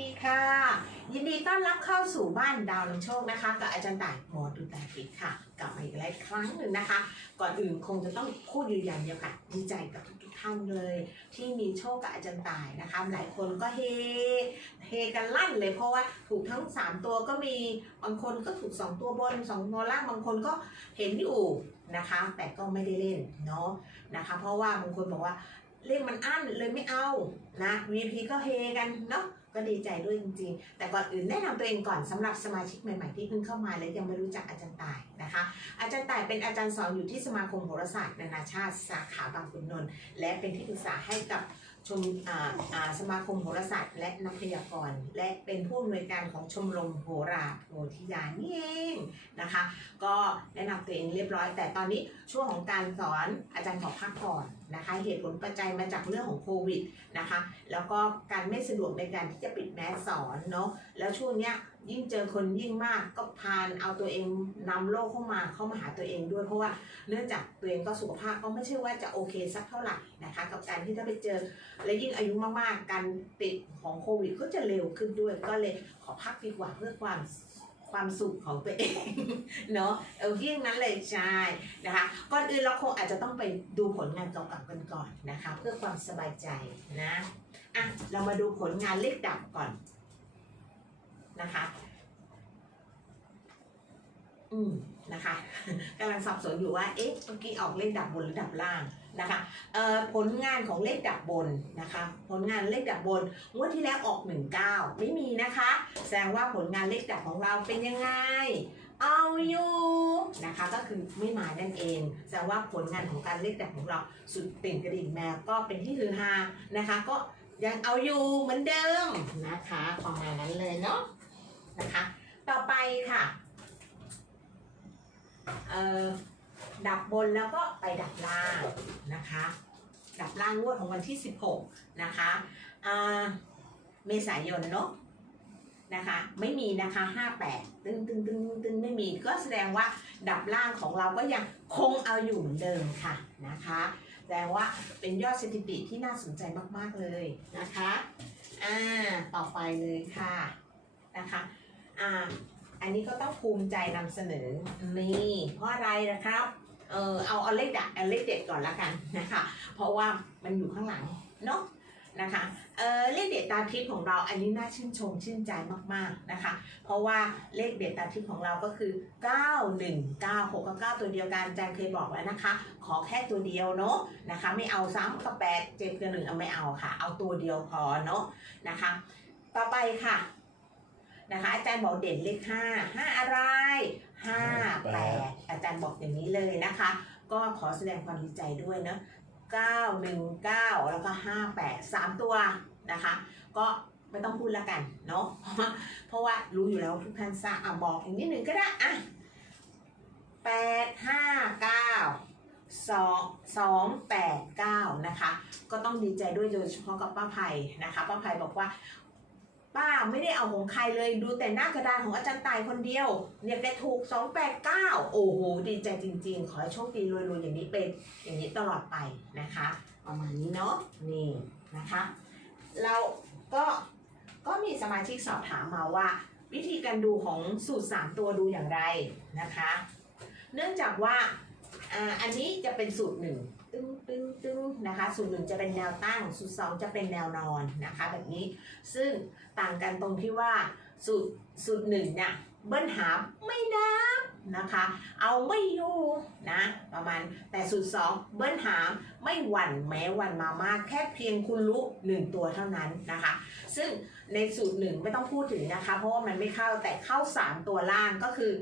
ดีค่ะ ยินดีต้อนรับเข้าสู่บ้านดาวนำโชคนะคะกับอาจารย์ต่ายหมอดูตาทิพย์ค่ะ กลับมาอีกแล้วครั้งหนึ่งนะคะ ก่อนอื่นคงจะต้องพูดยืนยันเดียวกันดีใจกับทุกๆท่านเลย ที่มีโชคกับอาจารย์ต่ายนะคะ หลายคนก็เฮเฮกันลั่นเลยเพราะว่าถูกทั้ง 3 ตัวก็มีบางคนก็ถูก 2 ตัวบน2ตัวล่างบางคนก็เห็นอยู่นะคะ แต่ก็ไม่ได้เล่นเนาะนะคะ เพราะว่าบางคนบอกว่าเลขมันอั้นเลยไม่เอานะ VP ก็เฮกันเนาะ ก็ดีใจด้วยจริง ๆ แต่ก่อนอื่นแนะนำตัวเองก่อนสำหรับสมาชิกใหม่ๆที่เพิ่งเข้ามาและยังไม่รู้จักอาจารย์ต่ายนะคะ อาจารย์ต่ายเป็นอาจารย์สอนอยู่ที่สมาคมโหราศาสตร์นานาชาติสาขาบางขุนนนท์และเป็นที่ปรึกษาให้กับ ชมอ่าอ่าสมาคมโหราศาสตร์ และนักพยากรณ์และเป็นผู้อำนวยการของชมรมโหราโพธิญาณนี่เองนะคะ ก็แนะนำตัวเองเรียบร้อย แต่ตอนนี้ช่วงของการสอนอาจารย์ขอพักก่อนนะคะ เหตุผลปัจจัยมาจากเรื่องของโควิดนะคะ แล้วก็การไม่สะดวกในการที่จะปิดแมสสอนเนาะแล้วช่วงเนี้ย ยิ่งเจอคนยิ่งมากก็พานเอาตัวเองนำโรคเข้ามาเข้ามาหาตัวเองด้วย เพราะว่าเนื่องจากตัวเองก็สุขภาพก็ไม่ใช่ว่าจะโอเคสักเท่าไหร่นะคะ กับการที่ถ้าไปเจอและยิ่งอายุมากๆการติดของโควิดก็จะเร็วขึ้นด้วย ก็เลยขอพักดีกว่าเพื่อความความสุขของตัวเองเนาะเออยิ่งนั้นเลยใช่นะคะก่อนอื่นเราคงอาจจะต้องไปดูผลงานเก่าๆกันก่อนนะคะ เพื่อความสบายใจนะอะเรามาดูผลงานเลขดับก่อน นะคะ อืมนะคะกำลังสับสนอยู่ว่า เอ๊ะเมื่อกี้ออกเลขดับบนหรือดับล่างนะคะเอ่อผลงานของเลขดับบนนะคะ ผลงานเลขดับบนงวดที่แล้วออก 19 ไม่มีนะคะ แสดงว่าผลงานเลขดับของเราเป็นยังไง เอาอยู่นะคะ ก็คือไม่มานั่นเอง แสดงว่าผลงานของการเลขดับของเราสุดติ่งกระดิ่งแมวก็เป็นที่ฮือฮานะคะ ก็ยังเอาอยู่เหมือนเดิมนะคะ ประมาณนั้นเลยเนาะ นะคะ ต่อไปค่ะเอ่อดับบนแล้วก็ไปดับล่างนะคะ ดับล่างงวดของวันที่ 16 นะคะเมษายนเนาะนะคะ ไม่มีนะคะ 58 ตึงตึงตึงตึงไม่มีก็แสดงว่าดับล่างของเราก็ยังคงเอาอยู่เหมือนเดิมค่ะนะคะแสดงว่าเป็นยอดสถิติที่น่าสนใจมาก ๆ เลยนะคะ อ่า ต่อไปเลยค่ะ นะคะ อ่าอันนี้ก็ต้องภูมิใจนำเสนอนี่เพราะอะไรนะครับเออเอาเอาเลขดักเอาเลขเด็ดก่อนละกันนะคะ เพราะว่ามันอยู่ข้างหลังเนาะนะคะเออเลขเด็ดตาทิพย์ของเราอันนี้น่าชื่นชมชื่นใจมากๆนะคะ เพราะว่าเลขเด็ดตาทิพย์ของเราก็คือ 9 1 9 6กับ9ตัวเดียวกันอาจารย์เคยบอกแล้วนะคะ ขอแค่ตัวเดียวเนาะนะคะไม่เอาซ้ำกับ8 7กับ1เอาไม่เอาค่ะ เอาตัวเดียวพอเนาะนะคะ ต่อไปค่ะ นะคะอาจารย์บอกเด่นเลขห้าห้าอะไรห้าแปดอาจารย์บอกอย่างนี้เลยนะคะ ก็ขอแสดงความดีใจด้วยเนอะเก้าหนึ่งเก้าแล้วก็ห้าแปดสามตัวนะคะ ก็ไม่ต้องพูดแล้วกันเนาะเพราะว่าเพราะว่ารู้อยู่แล้วทุกท่านทราบอะบอกอีกนิดหนึ่งก็ได้อะแปดห้าเก้าสองสองแปดเก้านะคะ ก็ต้องดีใจด้วยโดยเฉพาะกับป้าไผ่นะคะ ป้าไผ่บอกว่า ป้าไม่ได้เอาของใครเลยดูแต่หน้ากระดานของอาจารย์ตายคนเดียว เนี่ยแกถูก 289 โอ้โห ดีใจจริง ๆ ขอให้โชคดีรวยๆอย่างนี้เป็นอย่างนี้ตลอดไปนะคะ ประมาณนี้เนาะนี่นะคะ เราก็ก็มีสมาชิกสอบถามมาว่า วิธีการดูของสูตร 3 ตัวดูอย่างไรนะคะ เนื่องจากว่าอ่าอันนี้จะเป็นสูตรหนึ่ง ตึ้งตึ้งตึ้งนะคะสูตรหนึ่งจะเป็นแนวตั้ง สูตรสองจะเป็นแนวนอนนะคะแบบนี้ซึ่งต่างกันตรงที่ว่าสูตรสูตรหนึ่งเนี่ยเบิ้ลหามไม่นับนะคะ เอาไม่อยู่นะประมาณแต่สูตรสองเบิ้ลหามไม่หวั่นแม้หวั่นมามากแค่เพียงคุณรู้หนึ่งตัวเท่านั้นนะคะ ซึ่งในสูตรหนึ่งไม่ต้องพูดถึงนะคะ เพราะว่ามันไม่เข้าแต่เข้า 3 ตัวล่างก็คือ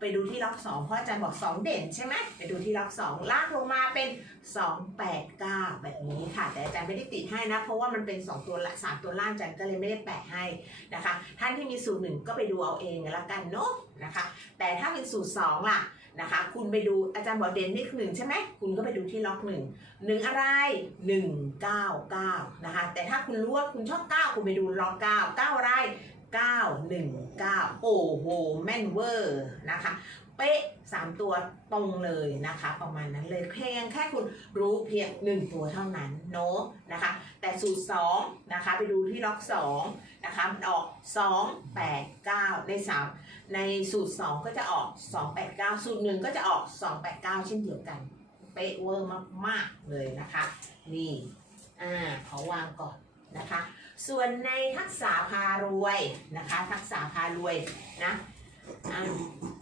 ไปดูที่ล็อก2เพราะอาจารย์บอก2เด่นใช่ไหมไปดูที่ล็อก2ลากลงมาเป็น2 8 9แบบนี้ค่ะ แต่อาจารย์ไม่ได้ติดให้นะ เพราะว่ามันเป็น2ตัวละ3ตัวล่างอาจารย์ก็เลยไม่ได้แปะให้นะคะ ท่านที่มีสูตรหนึ่งก็ไปดูเอาเองละกันเนาะนะคะ แต่ถ้าเป็นสูตร2ล่ะนะคะ คุณไปดูอาจารย์บอกเด่นนี่หนึ่งใช่ไหมคุณก็ไปดูที่ล็อกหนึ่งหนึ่งอะไรหนึ่งเก้าเก้านะคะ แต่ถ้าคุณรู้ว่าคุณชอบเก้าคุณไปดูล็อกเก้าเก้าอะไร 919 โอ้โห แม่นเวอร์นะคะ เป๊ะสามตัวตรงเลยนะคะ ประมาณนั้นเลยเพียงแค่คุณรู้เพียงหนึ่งตัวเท่านั้นเนาะนะคะ แต่สูตร 2 นะคะ ไปดูที่ล็อก 2 นะคะมันออก 2 8 9 ใน 3 ในสูตร 2 ก็จะออก 2 8 9 สูตร 1 ก็จะออก 2 8 9 เช่นเดียวกัน เป๊ะเวอร์มาก ๆ เลยนะคะ นี่ อ่าขอวางก่อนนะคะ ส่วนในทักษะพารวยนะคะ ทักษะพารวยนะอ่า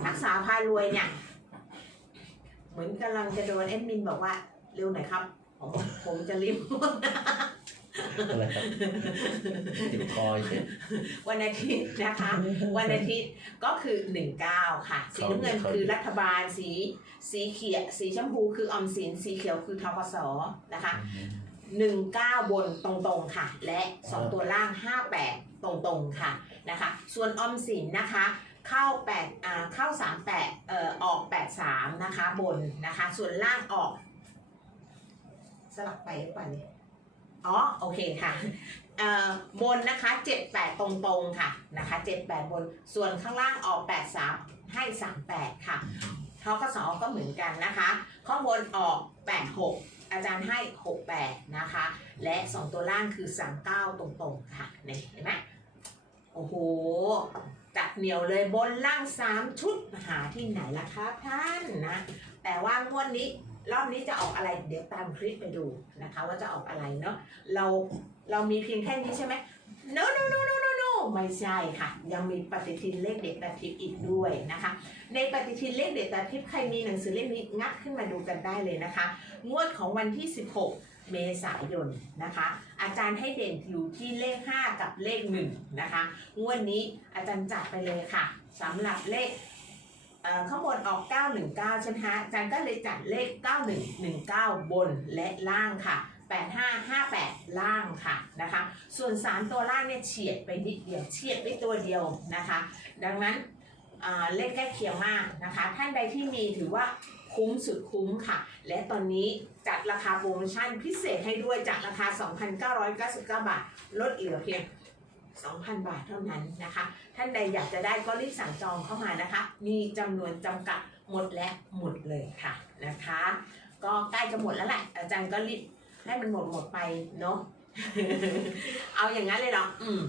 ทักษะพารวยเนี่ยเหมือนกำลังจะโดนแอดมินบอกว่าเร็วหน่อยครับผมผมจะรีบอะไรครับติดคอยใช่วันอาทิตย์นะคะ วันอาทิตย์ก็คือ19ค่ะ สีน้ำเงินครับคือรัฐบาลสี สีเขียวสีชมพูคือออมสินสีเขียวคือทกสนะคะ 19 บนตรงๆค่ะ และ 2 ตัวล่าง 58 ตรงๆค่ะนะคะ ส่วนออมสินนะคะเข้า8อ่าเข้า 38เอ่อออก 83 นะคะบนนะคะ ส่วนล่างออก สลับไปหรือเปล่าเนี่ยอ๋อโอเคค่ะเอ่อบนนะคะ 78 ตรงๆค่ะนะคะ78 บนส่วนข้างล่างออก 83 ให้ 38 ค่ะทกสก็เหมือนกันนะคะ ข้างบนออก 86 อาจารย์ให้ 68 นะคะ และ 2 ตัวล่างคือ 39 ตรงๆ ค่ะนี่เห็นไหมโอ้โห จัดเหนียวเลยบนล่าง 3 ชุดหาที่ไหนล่ะคะท่านนะ แต่ว่างวดนี้รอบนี้จะออกอะไรเดี๋ยวตามคลิปไปดูนะคะ ว่าจะออกอะไรเนาะเราเรามีเพียงแค่นี้ใช่ไหม no no no no no ไม่ใช่ค่ะ ยังมีปฏิทินเลขเด็ดตาทิพย์อีกด้วยนะคะ ในปฏิทินเลขเด็ดตาทิพย์ใครมีหนังสือเล่มนี้งัดขึ้นมาดูกันได้เลยนะคะ งวดของวันที่ 16 เมษายนนะคะ อาจารย์ให้เด่นอยู่ที่เลข 5 กับเลข1นะคะ งวดนี้อาจารย์จัดไปเลยค่ะสำหรับเลขข้างบนออก 919 ใช่ไหมคะอาจารย์ก็เลยจัดเลข 9119 บนและล่างค่ะ 8558 ล่างค่ะนะคะ ส่วน 3 ตัวล่างเนี่ยเฉียดไปนิดเดียวเฉียดไปตัวเดียวนะคะ ดังนั้นเลขใกล้เคียงมากนะคะ ท่านใดที่มีถือว่าคุ้มสุดคุ้มค่ะ และตอนนี้จัดราคาโปรโมชั่นพิเศษให้ด้วยจากราคา 2,999 บาท ลดเหลือเพียง 2,000 บาทเท่านั้นนะคะ ท่านใดอยากจะได้ก็รีบสั่งจองเข้ามานะคะ มีจำนวนจำกัดหมดและหมดเลยค่ะนะคะ ก็ใกล้จะหมดแล้วแหละอาจารย์ก็รีบ ให้มันหมดหมดไปเนาะ เอาอย่างนั้นเลยเหรออืม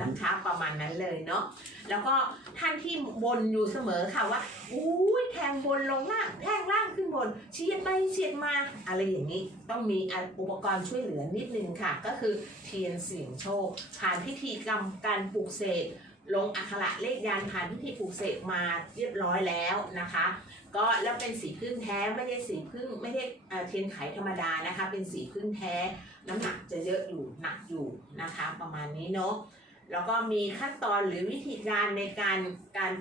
นะคะประมาณนั้นเลยเนาะ แล้วก็ท่านที่บนอยู่เสมอค่ะว่า อุ้ยแทงบนลงล่าง แทงล่างขึ้นบน เฉียดไปเฉียดมา อะไรอย่างนี้ ต้องมีอุปกรณ์ช่วยเหลือนิดนึงค่ะ ก็คือเทียนเสียงโชค ผ่านพิธีกรรมการปลูกเสก ลงอักขระเลขยันผ่านพิธีปลูกเสกมาเรียบร้อยแล้วนะคะ ก็แล้วเป็นสีพึ่งแท้ไม่ได้สีพึ่งไม่ได้เออเทียนไขธรรมดานะคะ เป็นสีพึ่งแท้ น้ำหนักจะเยอะอยู่หนักอยู่นะคะ ประมาณนี้เนาะแล้วก็มีขั้นตอนหรือวิธีการในการการ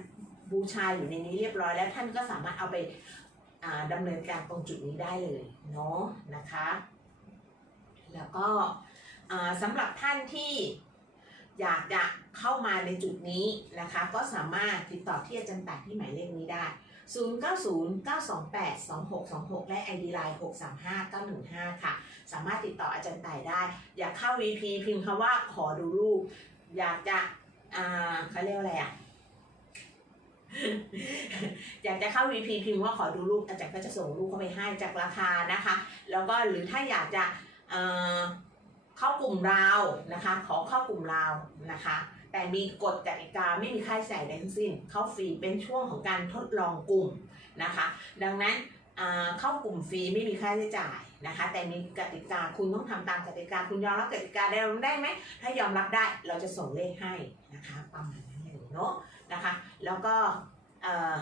บูชาอยู่ในนี้เรียบร้อย แล้วท่านก็สามารถเอาไปอ่าดำเนินการตรงจุดนี้ได้เลยเนาะนะคะ แล้วก็อ่าสำหรับท่านที่ อยากจะเข้ามาในจุดนี้นะคะ ก็สามารถติดต่อที่อาจารย์ตัดที่หมายเลขนี้ได้ 0909282626 และ ID Line 635915 ค่ะ สามารถติดต่ออาจารย์ต่ายได้ อยากเข้า VP พิมพ์คำว่าขอดูรูป อยากจะอ่าเขาเรียกว่าอะไรอะอยากจะเข้า VP พิมพ์ว่าขอดูรูปอาจารย์ก็จะส่งรูปเข้าไปให้จากราคานะคะ แล้วก็หรือถ้าอยากจะเอ่อ เข้ากลุ่มเรานะคะ ขอเข้ากลุ่มเรานะคะ แต่มีกฎกติกาไม่มีค่าใช้จ่ายใดทั้งสิ้น เข้าฟรีเป็นช่วงของการทดลองกลุ่มนะคะ ดังนั้นอ่าเข้ากลุ่มฟรีไม่มีค่าใช้จ่ายนะคะ แต่มีกติกาคุณต้องทำตามกติกาคุณยอมรับกติกาได้ได้ไหมถ้ายอมรับได้เราจะส่งเลขให้นะคะประมาณนั้นเลยเนาะนะคะ แล้วก็เอ่อ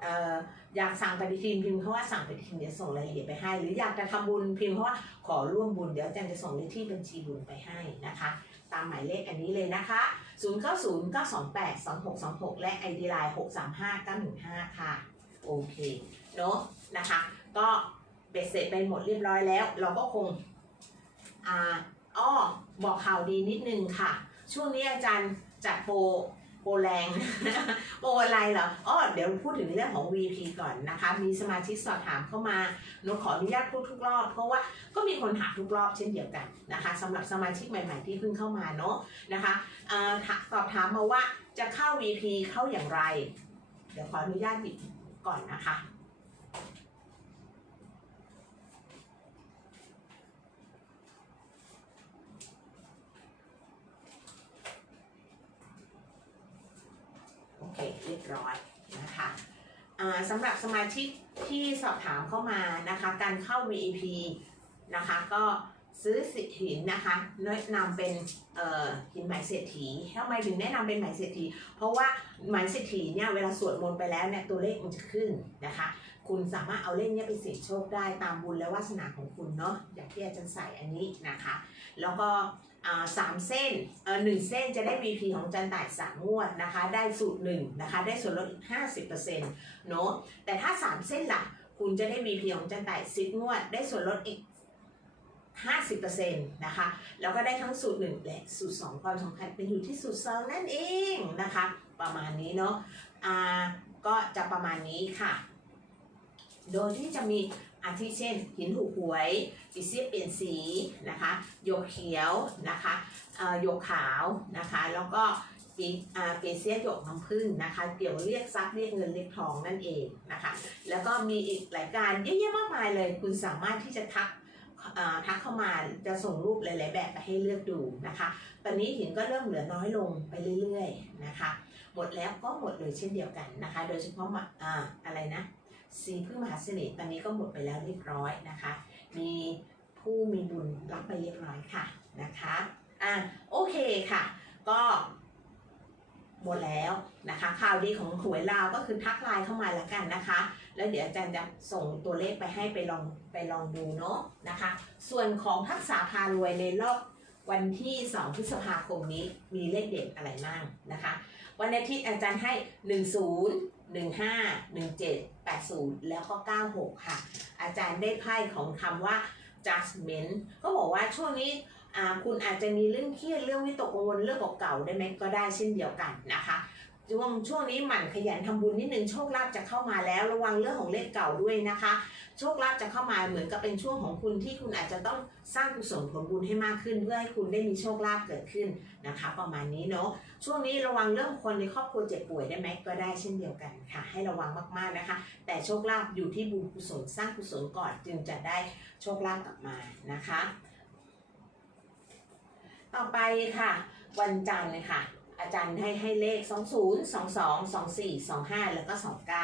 เอ่อ อยากสั่งปฏิทินพิมพ์เพราะว่าสั่งปฏิทินเดี๋ยวส่งรายละเอียดไปให้ หรืออยากจะทำบุญพิมพ์เพราะว่าขอร่วมบุญเดี๋ยวอาจารย์จะส่งเลขที่บัญชีบุญไปให้นะคะ ตามหมายเลขอันนี้เลยนะคะ 0 9 0 9 2 8 2 6 2 6 และ ID Line 6 3 5 9 1 5 ค่ะ โอเคเนอะนะคะ ก็เบ็ดเสร็จไปหมดเรียบร้อยแล้ว เราก็คงอ่าอ้อบอกข่าวดีนิดนึงค่ะ ช่วงนี้อาจารย์จัดโปร โปรแรงโปรอะไรเหรออ๋อเดี๋ยวพูดถึงเรื่องของ VP ก่อนนะคะ มีสมาชิกสอบถามเข้ามาหนูขออนุญาตพูดทุกรอบ เพราะว่าก็มีคนถามทุกรอบเช่นเดียวกันนะคะสำหรับสมาชิกใหม่ ๆ ที่เพิ่งเข้ามาเนาะนะคะเอ่อถสอบถามมาว่าจะเข้า VP เข้าอย่างไร เดี๋ยวขออนุญาตหยิบก่อนนะคะ โอเค เรียบร้อยนะคะอ่า สำหรับสมาชิกที่สอบถามเข้ามานะคะ การเข้า VIP นะคะ ก็ซื้อสิหินนะคะแนะนำเป็นหินหมายเศรษฐีทำไมถึงแนะนำเป็นหมายเศรษฐี เพราะว่าหมายเศรษฐีเนี่ยเวลาสวดมนต์ไปแล้วเนี่ยตัวเลขมันจะขึ้นนะคะ คุณสามารถเอาเลขเนี้ยไปเสี่ยงโชคได้ตามบุญและวาสนาของคุณเนาะอย่างที่อาจารย์ใส่อันนี้นะคะ แล้วก็ สามเส้นเออหนึ่งเส้นจะได้ VP ของจันต่ายสามงวดนะคะ ได้สูตรหนึ่งนะคะ ได้ส่วนลดอีก 50%เนาะแต่ถ้า 3 เส้นล่ะ คุณจะได้ VP ของจันต่ายสิบงวด ได้ส่วนลดอีก 50%นะคะ แล้วก็ได้ทั้งสูตรหนึ่งและสูตรสองความสำคัญเป็นอยู่ที่สูตรสองนั่นเองนะคะ ประมาณนี้เนาะอ่าก็จะประมาณนี้ค่ะ โดยที่จะมี อาทิเช่น หินถูกหวยปีเสียเปลี่ยนสีนะคะหยกเขียวนะคะหยกขาวนะคะแล้วก็ปีเปเซียหยกน้ำผึ้งนะคะเกี่ยวเรียกทรัพย์เรียกเงินเรียกทองนั่นเองนะคะแล้วก็มีอีกหลายการเยอะแยะมากมายเลย คุณสามารถที่จะทักทักเข้ามาจะส่งรูปหลาย ๆ แบบไปให้เลือกดูนะคะ ตอนนี้หินก็เริ่มเหลือน้อยลงไปเรื่อย ๆ นะคะ หมดแล้วก็หมดเลยเช่นเดียวกันนะคะ โดยเฉพาะอ่าอะไรนะ สีพึ่งมหาเสน่ห์ตอนนี้ก็หมดไปแล้วเรียบร้อยนะคะ มีผู้มีบุญรับไปเรียบร้อยค่ะนะคะอะโอเคค่ะ ก็หมดแล้วนะคะ ข่าวดีของหวยลาวก็คือทักไลน์เข้ามาแล้วกันนะคะ แล้วเดี๋ยวอาจารย์จะส่งตัวเลขไปให้ไปลองไปลองดูเนาะนะคะ ส่วนของทักษะพารวยในรอบวันที่ 2 พฤษภาคมนี้มีเลขเด็ดอะไรบ้างนะคะ วันอาทิตย์อาจารย์ให้ 10 15 17 80 แล้วก็ 96 ค่ะ อาจารย์ได้ไพ่ของคำว่า judgment ก็บอกว่าช่วงนี้คุณอาจจะมีเรื่องเครียดเรื่องวิตกกังวลเรื่องเก่าๆได้ไหมก็ได้เช่นเดียวกันนะคะ ช่วงช่วงนี้หมั่นขยันทำบุญนิดนึงโชคลาภจะเข้ามาแล้วระวังเรื่องของเลขเก่าด้วยนะคะ โชคลาภจะเข้ามาเหมือนกับเป็นช่วงของคุณที่คุณอาจจะต้องสร้างกุศลผลบุญให้มากขึ้น เพื่อให้คุณได้มีโชคลาภเกิดขึ้นนะคะ ประมาณนี้เนาะช่วงนี้ระวังเรื่องคนในครอบครัวเจ็บป่วยได้ไหมก็ได้เช่นเดียวกันค่ะ ให้ระวังมากๆนะคะ แต่โชคลาภอยู่ที่บุญกุศลสร้างกุศลก่อนจึงจะได้โชคลาภกลับมานะคะ ต่อไปค่ะ วันจันทร์เลยค่ะ อาจารย์ให้ให้เลข 20 22 24 25 แล้วก็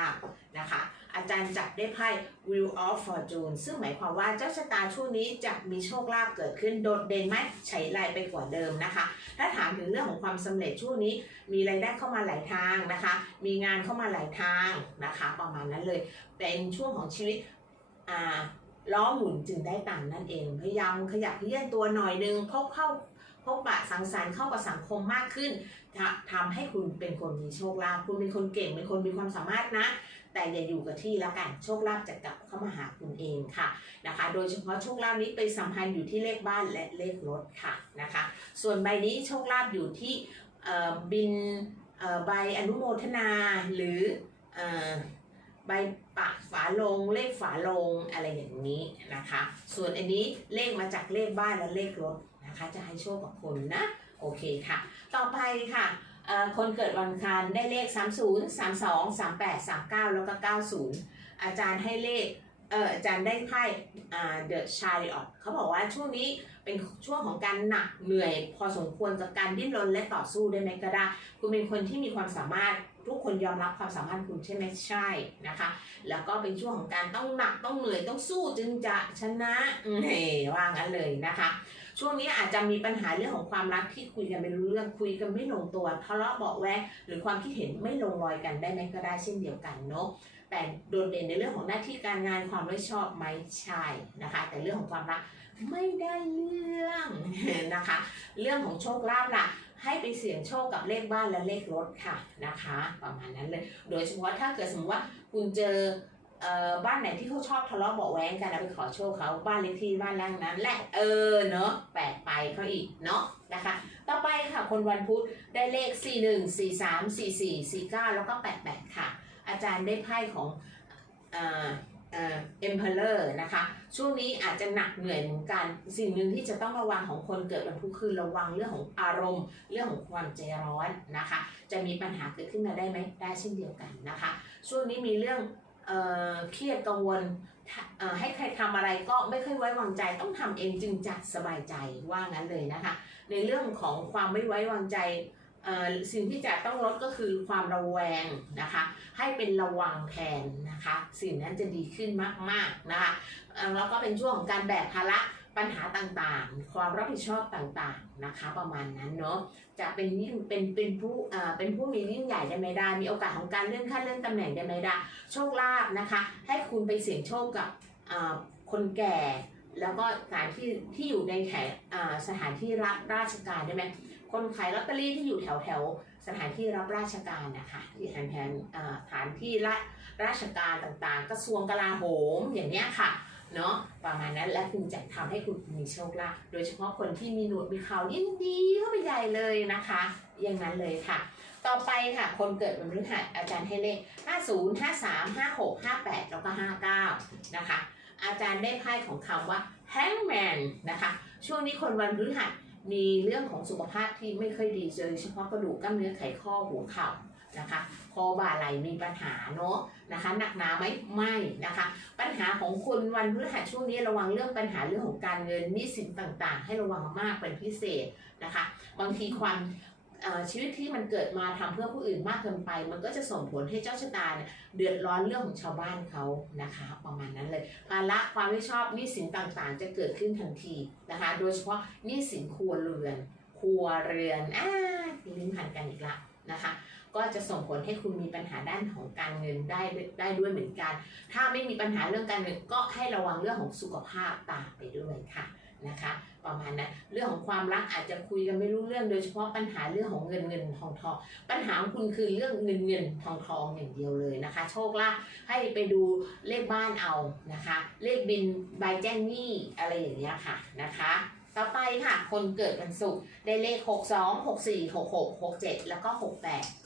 29 นะคะ อาจารย์จับได้ไพ่ Wheel of Fortune ซึ่งหมายความว่าเจ้าชะตาช่วงนี้จะมีโชคลาภเกิดขึ้นโดดเด่นไหมใช้ไรไปกว่าเดิมนะคะ ถ้าถามถึงเรื่องของความสำเร็จช่วงนี้ มีรายได้เข้ามาหลายทางนะคะ มีงานเข้ามาหลายทางนะคะ ประมาณนั้นเลย เป็นช่วงของชีวิตอ่าล้อหมุนจึงได้ตังนั่นเอง พยายามขยับเขยื่อนตัวหน่อยนึงพบเข้า พบปะสังสรรค์เข้ากับสังคมมากขึ้นทำให้คุณเป็นคนมีโชคลาภคุณเป็นคนเก่งเป็นคนมีความสามารถนะ แต่อย่าอยู่กับที่แล้วกันโชคลาภจะกลับเข้ามาหาคุณเองค่ะนะคะ โดยเฉพาะโชคลาภนี้ไปสัมพันธ์อยู่ที่เลขบ้านและเลขรถค่ะนะคะ ส่วนใบนี้โชคลาภอยู่ที่บินใบอนุโมทนาหรือเอ่อใบปากฝาลงเลขฝาลงอะไรอย่างนี้นะคะ ส่วนอันนี้เลขมาจากเลขบ้านและเลขรถ นะคะ จะให้โชคกับคนนะ โอเคค่ะ ต่อไปค่ะคนเกิดวันอังคารได้เลข 30 32 38 39 แล้วก็ 90 อาจารย์ให้เลขเอออาจารย์ได้ไพ่อ่า The Chariot เขาบอกว่าช่วงนี้เป็นช่วงของการหนักเหนื่อย พอสมควรกับการดิ้นรนและต่อสู้ได้ไหมก็ได้คุณเป็นคนที่มีความสามารถทุกคนยอมรับความสามารถคุณใช่ไหมใช่นะคะ แล้วก็เป็นช่วงของการต้องหนักต้องเหนื่อยต้องสู้จึงจะชนะเฮ้ว่างั้นเลยนะคะ ช่วงนี้อาจจะมีปัญหาเรื่องของความรักที่คุยกันไม่รู้เรื่องคุยกันไม่ลงตัวทะเลาะเบาะแวงหรือความคิดเห็นไม่ลงรอยกันได้ไหมก็ได้เช่นเดียวกันเนาะแต่โดดเด่นในเรื่องของหน้าที่การงานความไม่ชอบไหมใช่นะคะ แต่เรื่องของความรักไม่ได้เรื่องนะคะ เรื่องของโชคลาภล่ะ ให้ไปเสี่ยงโชคกับเลขบ้านและเลขรถค่ะนะคะ ประมาณนั้นเลย โดยเฉพาะถ้าเกิดสมมติว่าคุณเจอ บ้านไหนที่เขาชอบทะเลาะเบาะแว้งกันนะไปขอโชคเขาบ้านเลขที่บ้านแรกนั้นแหละเออเนาะแปลกไปเขาอีกเนาะนะคะ ต่อไปค่ะคนวันพุธได้เลข 4 1 4 3 4 4 4 9 แล้วก็ 88 ค่ะ อาจารย์ได้ไพ่ของเอ่าเอ่อ emperor นะคะ ช่วงนี้อาจจะหนักเหนื่อยเหมือนกัน สิ่งหนึ่งที่จะต้องระวังของคนเกิดวันพุธคือระวังเรื่องของอารมณ์ เรื่องของความใจร้อนนะคะ จะมีปัญหาเกิดขึ้นมาได้ไหมได้เช่นเดียวกันนะคะ ช่วงนี้มีเรื่อง เอ่อเครียดกังวลเอ่อให้ใครทำอะไรก็ไม่ค่อยไว้วางใจต้องทำเองจึงจะสบายใจว่างั้นเลยนะคะ ในเรื่องของความไม่ไว้วางใจเอ่อสิ่งที่จะต้องลดก็คือความระแวงนะคะ ให้เป็นระวังแทนนะคะ สิ่งนั้นจะดีขึ้นมากๆนะคะแล้วก็เป็นช่วงของการแบกภาระ ปัญหาต่างๆ ความรับผิดชอบต่างๆนะคะ ประมาณนั้นเนาะจะเป็นยิ่งเป็นเป็นผู้เอ่อเป็นผู้มียิ่งใหญ่ได้ไหมได้ มีโอกาสของการเลื่อนขั้นเลื่อนตำแหน่งได้ไหมได้ โชคลาภนะคะ ให้คุณไปเสี่ยงโชคกับอ่อคนแก่แล้วก็สถานที่ที่อยู่ในแถวอ่าสถานที่รับราชการได้ไหมคนขายลอตเตอรี่ที่อยู่แถวแถวสถานที่รับราชการนะคะที่แทนแทนอ่าสถานที่ราราชการต่างๆ กระทรวงกลาโหมอย่างเนี้ยค่ะ เนาะประมาณนั้นและคุณจะทำให้คุณมีโชคลาภโดยเฉพาะคนที่มีหนวดมีเขายิ่งดีเข้าไปใหญ่เลยนะคะ อย่างนั้นเลยค่ะ ต่อไปค่ะคนเกิดวันพฤหัสอาจารย์ให้เลข 50 53 56 58 แล้วก็ 59 นะคะ อาจารย์ได้ไพ่ของคำว่า hangman นะคะ ช่วงนี้คนวันพฤหัสมีเรื่องของสุขภาพที่ไม่ค่อยดีโดยเฉพาะกระดูกกล้ามเนื้อไขข้อหัวเข่า นะคะคอบ่าไหลมีปัญหาเนาะนะคะหนักหนาไหมไม่นะคะ ปัญหาของคุณวันพฤหัสช่วงนี้ระวังเรื่องปัญหาเรื่องของการเงินหนี้สินต่างๆ ให้ระวังมากเป็นพิเศษนะคะ บางทีความชีวิตที่มันเกิดมาทำเพื่อผู้อื่นมากเกินไป มันก็จะส่งผลให้เจ้าชะตาเนี่ยเดือดร้อนเรื่องของชาวบ้านเขานะคะ ประมาณนั้นเลยภาระความไม่ชอบหนี้สินต่างๆ จะเกิดขึ้นทันทีนะคะ โดยเฉพาะหนี้สินครัวเรือน ครัวเรือนอ่าลิ้นพันกันอีกละนะคะ ก็จะส่งผลให้คุณมีปัญหาด้านของการเงินได้ได้ด้วยเหมือนกัน ถ้าไม่มีปัญหาเรื่องการเงินก็ให้ระวังเรื่องของสุขภาพตามไปด้วยค่ะนะคะประมาณนั้นเรื่องของความรักอาจจะคุยกันไม่รู้เรื่องโดยเฉพาะปัญหาเรื่องของเงินเงินทองทองปัญหาของคุณคือเรื่องเงินเงินทองทองอย่างเดียวเลยนะคะ โชคลาภให้ไปดูเลขบ้านเอานะคะ เลขบินใบแจ้งหนี้อะไรอย่างเงี้ยค่ะนะคะต่อไปค่ะ คนเกิดวันศุกร์ได้เลข 6 2 6 4 6 6 6 7 แล้วก็ 68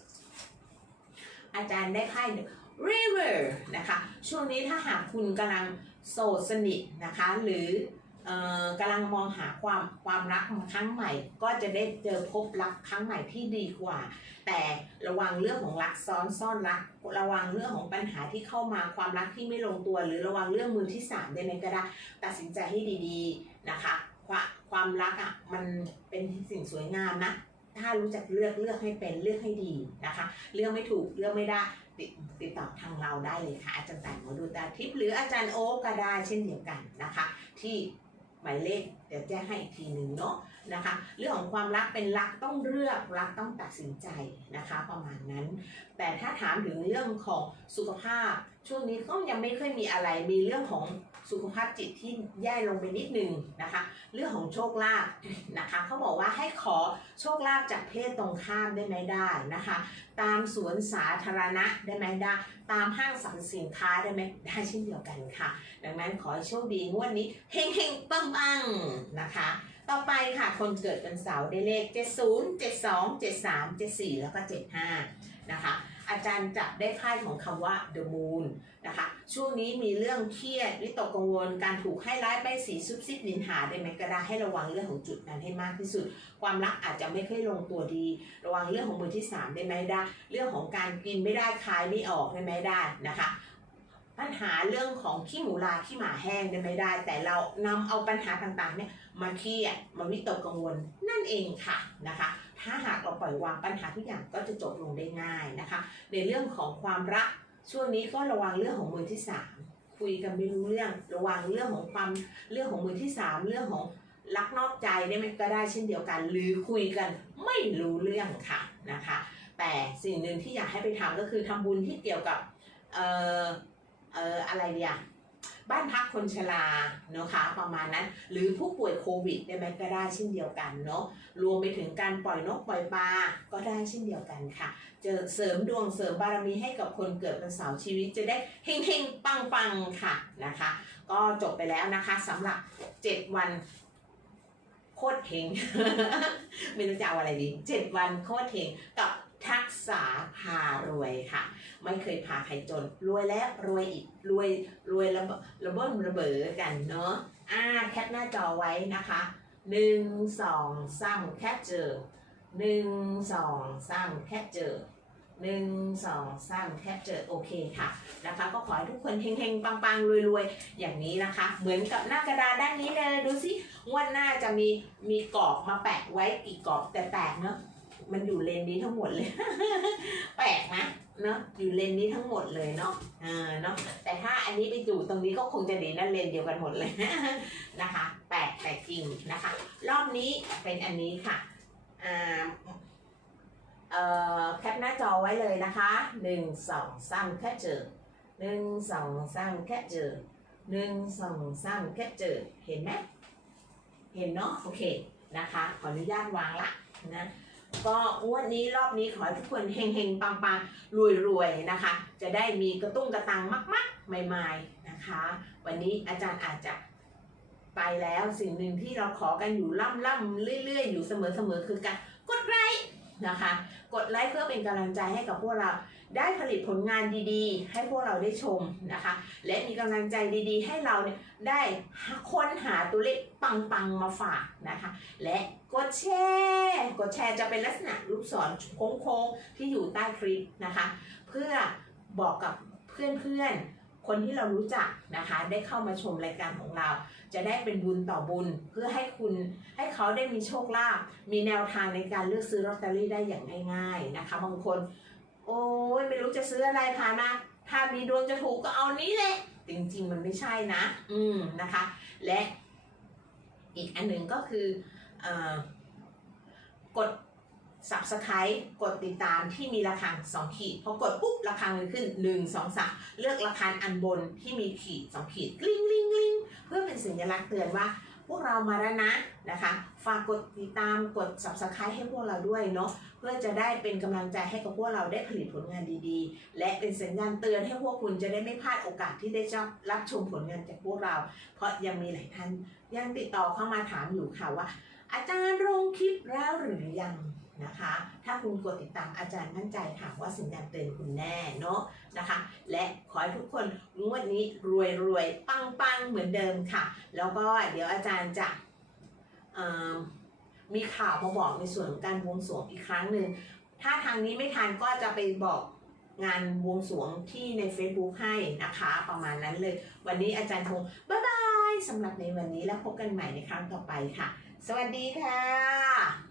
อาจารย์ได้ไพ่ river นะคะ ช่วงนี้ถ้าหากคุณกำลังโสดสนิทนะคะ หรือเอ่อกำลังมองหาความความรักครั้งใหม่ ก็จะได้เจอพบรักครั้งใหม่ที่ดีกว่า แต่ระวังเรื่องของรักซ้อนซ่อนรัก ระวังเรื่องของปัญหาที่เข้ามาความรักที่ไม่ลงตัว หรือระวังเรื่องมือที่สามได้ไหมก็ได้ตัดสินใจให้ดีๆนะคะ ความความรักอะมันเป็นสิ่งสวยงามนะ ถ้ารู้จักเลือกเลือกให้เป็นเลือกให้ดีนะคะ เลือกไม่ถูกเลือกไม่ได้ติดติดต่อทางเราได้เลยค่ะอาจารย์แต่งหมอดูตาทิพย์หรืออาจารย์โอ๊กก็ได้เช่นเดียวกันนะคะ ที่หมายเลขเดี๋ยวแจ้งให้อีกทีหนึ่งเนาะนะคะ เรื่องของความรักเป็นรักต้องเลือกรักต้องตัดสินใจนะคะ ประมาณนั้น แต่ถ้าถามถึงเรื่องของสุขภาพ ช่วงนี้ก็ยังไม่ค่อยมีอะไรมีเรื่องของ สุขภาพจิตที่แย่ลงไปนิดนึงนะคะ เรื่องของโชคลาภนะคะเขาบอกว่าให้ขอโชคลาภจากเพศตรงข้ามได้ไหมได้นะคะ ตามสวนสาธารณะได้ไหมได้ ตามห้างสรรพสินค้าได้ไหมได้เช่นเดียวกันค่ะ ดังนั้นขอให้โชคดีงวดนี้เฮงเฮงปังปังนะคะ ต่อไปค่ะคนเกิดวันเสาร์ได้เลข 70 72 73 74 แล้วก็ 75 นะคะ อาจารย์จะได้ไพ่ของคำว่า the moon นะคะ ช่วงนี้มีเรื่องเครียดวิตกกังวล การถูกให้ร้ายป้ายสีซุบซิบนินหาได้ไหมก็ได้ให้ระวังเรื่องของจุดนั้นให้มากที่สุด ความรักอาจจะไม่ค่อยลงตัวดี ระวังเรื่องของมือที่ 3 ได้ไหมได้ เรื่องของการกินไม่ได้คายไม่ออกได้ไหมได้นะคะปัญหาเรื่องของขี้หมูลาขี้หมาแห้งได้ไม่ได้ แต่เรานำเอาปัญหาต่างๆเนี่ยมาเครียดมาวิตกกังวลนั่นเองค่ะนะคะ ถ้าหากเราปล่อยวางปัญหาทุกอย่างก็จะจบลงได้ง่ายนะคะ ในเรื่องของความรักช่วงนี้ก็ระวังเรื่องของมือที่สามคุยกันไม่รู้เรื่อง ระวังเรื่องของความเรื่องของมือที่สามเรื่องของรักนอกใจได้ไหมก็ได้เช่นเดียวกัน หรือคุยกันไม่รู้เรื่องค่ะนะคะ แต่สิ่งหนึ่งที่อยากให้ไปทำก็คือทำบุญที่เกี่ยวกับเอ่อเอ่ออะไรเดีย บ้านพักคนชราเนาะคะประมาณนั้น หรือผู้ป่วยโควิดได้ไหมก็ได้เช่นเดียวกันเนาะรวมไปถึงการปล่อยนกปล่อยปลาก็ได้เช่นเดียวกันค่ะ จะเสริมดวงเสริมบารมีให้กับคนเกิดวันสาร์ชีวิตจะได้เฮงเฮงปังปังๆค่ะนะคะ ก็จบไปแล้วนะคะสำหรับ 7 วันโคตรเฮงไม่รู้จะเอาอะไรดี 7 วันโคตรเฮงกับ ทักษาพารวยค่ะ ไม่เคยพาใครจน รวยแล้วรวยอีกรวยรวยระเบระเบิ้ลระเบ้อกันเนาะอ่าแคปหน้าจอไว้นะคะหนึ่งสองสามแคปเจอหนึ่งสองสามแคปเจอหนึ่งสองสามแคปเจอโอเคค่ะนะคะ ก็ขอให้ทุกคนเฮงๆ ปังๆ รวยๆ อย่างนี้นะคะ เหมือนกับหน้ากระดานด้านนี้เลย ดูสิวันหน้าจะมีมีกรอบมาแปะไว้กี่กรอบแต่แปลกเนาะ มันอยู่เลนนี้ทั้งหมดเลย แปลกนะเนาะอยู่เลนนี้ทั้งหมดเลยเนาะเออเนาะแต่ถ้าอันนี้ไปอยู่ตรงนี้ก็คงจะดีนะเลนเดียวกันหมดเลยนะคะแปลกแต่จริงนะคะ รอบนี้เป็นอันนี้ค่ะอ่าเอ่อแคปหน้าจอไว้เลยนะคะหนึ่งสองสามแคปเจอหนึ่งสองสามแคปเจอหนึ่งสองสามแคปเจอเห็นไหมเห็นเนาะโอเคนะคะ ขออนุญาตวางละนะ ก็งวดนี้รอบนี้ขอให้ทุกคนเฮงเฮงๆปังปังรวยรวยๆนะคะ จะได้มีกระตุ้งกระตังมากๆใหม่ๆนะคะ วันนี้อาจารย์อาจจะไปแล้วสิ่งหนึ่งที่เราขอกันอยู่ล่ำล่ำๆเรื่อย ๆ อยู่เสมอๆคือการกดไลค์นะคะ กดไลค์เพื่อเป็นกำลังใจให้กับพวกเรา ได้ผลิตผลงานดีๆ ให้พวกเราได้ชมนะคะ และมีกำลังใจดีๆ ให้เราเนี่ยได้ค้นหาตัวเลขปังๆมาฝากนะคะ และกดแชร์กดแชร์จะเป็นลักษณะลูกศรโค้งๆที่อยู่ใต้คลิปนะคะ เพื่อบอกกับเพื่อนๆ คนที่เรารู้จักนะคะ ได้เข้ามาชมรายการของเรา จะได้เป็นบุญต่อบุญเพื่อให้คุณให้เขาได้มีโชคลาภมีแนวทางในการเลือกซื้อลอตเตอรี่ได้อย่างง่ายๆนะคะบางคน โอ้ยไม่รู้จะซื้ออะไรผ่านมาถ้ามีดวงจะถูกก็เอานี้แหละจริงๆมันไม่ใช่นะ อืมนะคะ และอีกอันหนึ่งก็คือ เอ่อกด subscribe กดติดตามที่มีระฆังสองขีดพอกดปุ๊บระฆังมันขึ้น1 2 3เลือกระฆังอันบนที่มีขีด2ขีดกลิ้งกลิ้งกลิ้งเพื่อเป็นสัญลักษณ์เตือนว่า พวกเรามาแล้วนะนะคะ ฝากกดติดตามกด subscribe ให้พวกเราด้วยเนาะเพื่อจะได้เป็นกำลังใจให้กับพวกเราได้ผลิตผลงานดีๆ และเป็นสัญญาณเตือนให้พวกคุณจะได้ไม่พลาดโอกาสที่ได้รับชมผลงานจากพวกเรา เพราะยังมีหลายท่านยังติดต่อเข้ามาถามอยู่ค่ะว่า อาจารย์ลงคลิปแล้วหรือยัง นะคะ ถ้าคุณกดติดตามอาจารย์มั่นใจค่ะว่าสัญญาณเตือนคุณแน่เนาะนะคะ และขอให้ทุกคนงวดนี้รวยรวยปังปังเหมือนเดิมค่ะ แล้วก็เดี๋ยวอาจารย์จะมมีข่าวมาบอกในส่วนของการบวงสรวงอีกครั้งหนึ่ง ถ้าทางนี้ไม่ทันก็จะไปบอกงานบวงสรวงที่ใน Facebook ให้นะคะ ประมาณนั้นเลย วันนี้อาจารย์คงบ๊ายบายสำหรับในวันนี้แล้วพบกันใหม่ในครั้งต่อไปค่ะ สวัสดีค่ะ